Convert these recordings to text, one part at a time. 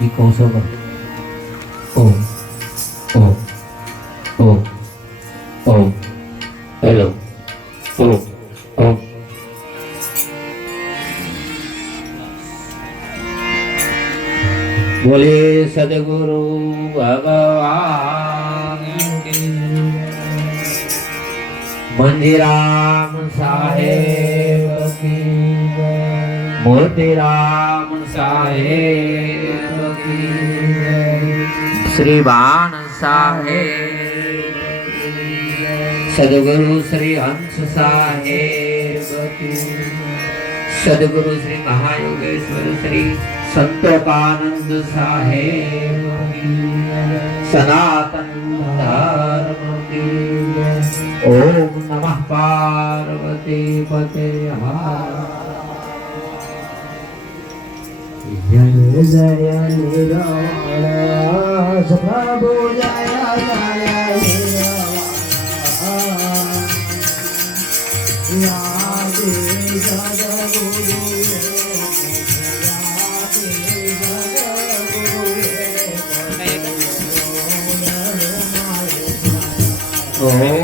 Mikosoba. Oh. सदगुरु भगवान मंदिराम साहेब मूर्ति राम साहेब श्री बाण साहेब की सदगुरु श्री हंस साहेब की सदगुरु श्री महायोगेश्वर श्री संतोपानंद साहेब सनातन धर्म। ओम नमः पार्वती पते जय Oh.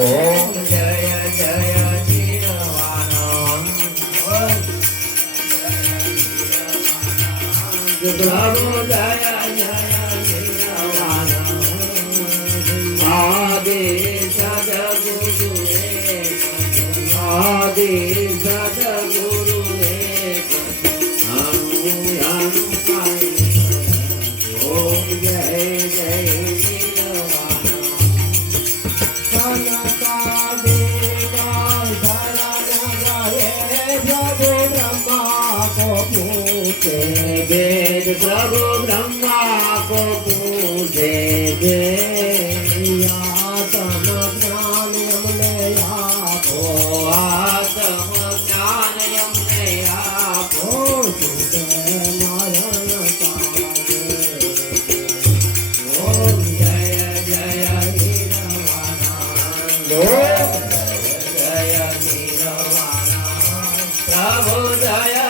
ઓમ જય જય ચિરવાનમ પ્રભુ જય જય વેદ પ્રભુ બ્રહ્મા કો પૂજે આત્મ જ્ઞાન અમને આપો આત્મ જ્ઞાન અમને આપો પ્રભુ દયા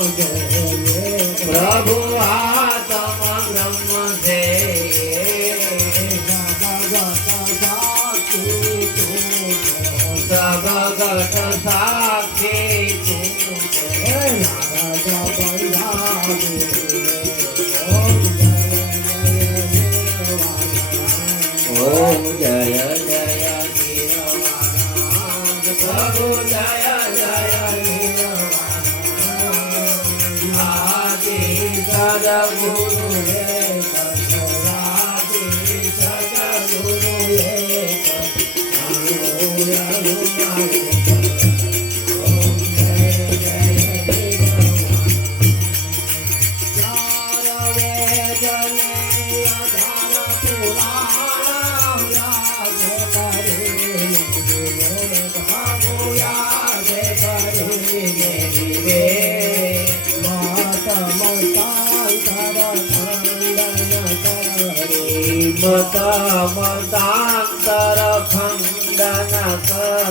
again. મતાંતર ખંડન કરી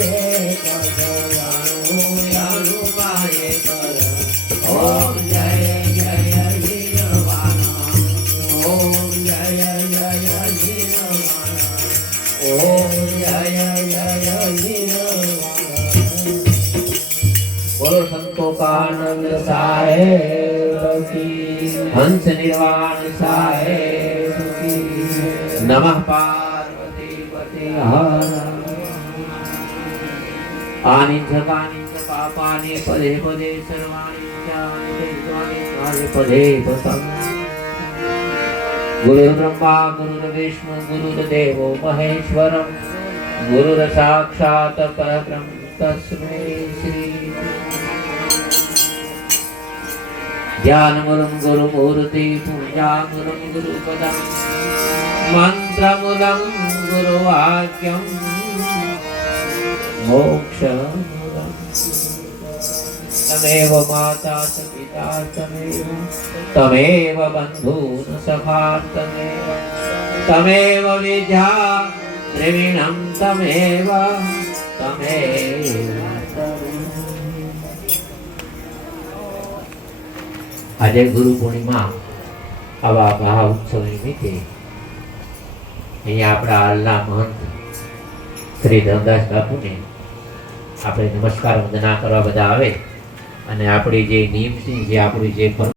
ओम जय जय बोलो संतों का आनंद साहेब की हंस निर्वाण साहेब नमः पार्वती पति हर आनिंदकानि च पापानि पदे पदे, सर्वाणि च पदे पदे पदे गुरुर्ब्रह्मा, गुरुर्विष्णु, गुरुर्देवो महेश्वरं गुरुर्साक्षात् परब्रह्म तस्मै श्री। ज्ञानमुलं गुरुमूर्ति पूजामुलं गुरुपदं मन्त्रमुलं गुरुवाक्यं मोक्षमुदम् तमेव माता च पिता तमेव तमेव बन्धून् सखा तमेव तमेव विद्या त्रिविणं तमेव तमेव આજે ગુરુ પૂર્ણિમા આવા મહા ઉત્સવ નિમિત્તે અહીંયા આપણા હાલના મહંત શ્રી ધનદાસ બાપુને આપણે નમસ્કાર વંદના કરવા બધા આવે અને આપણી જે નિયમથી જે આપણી જે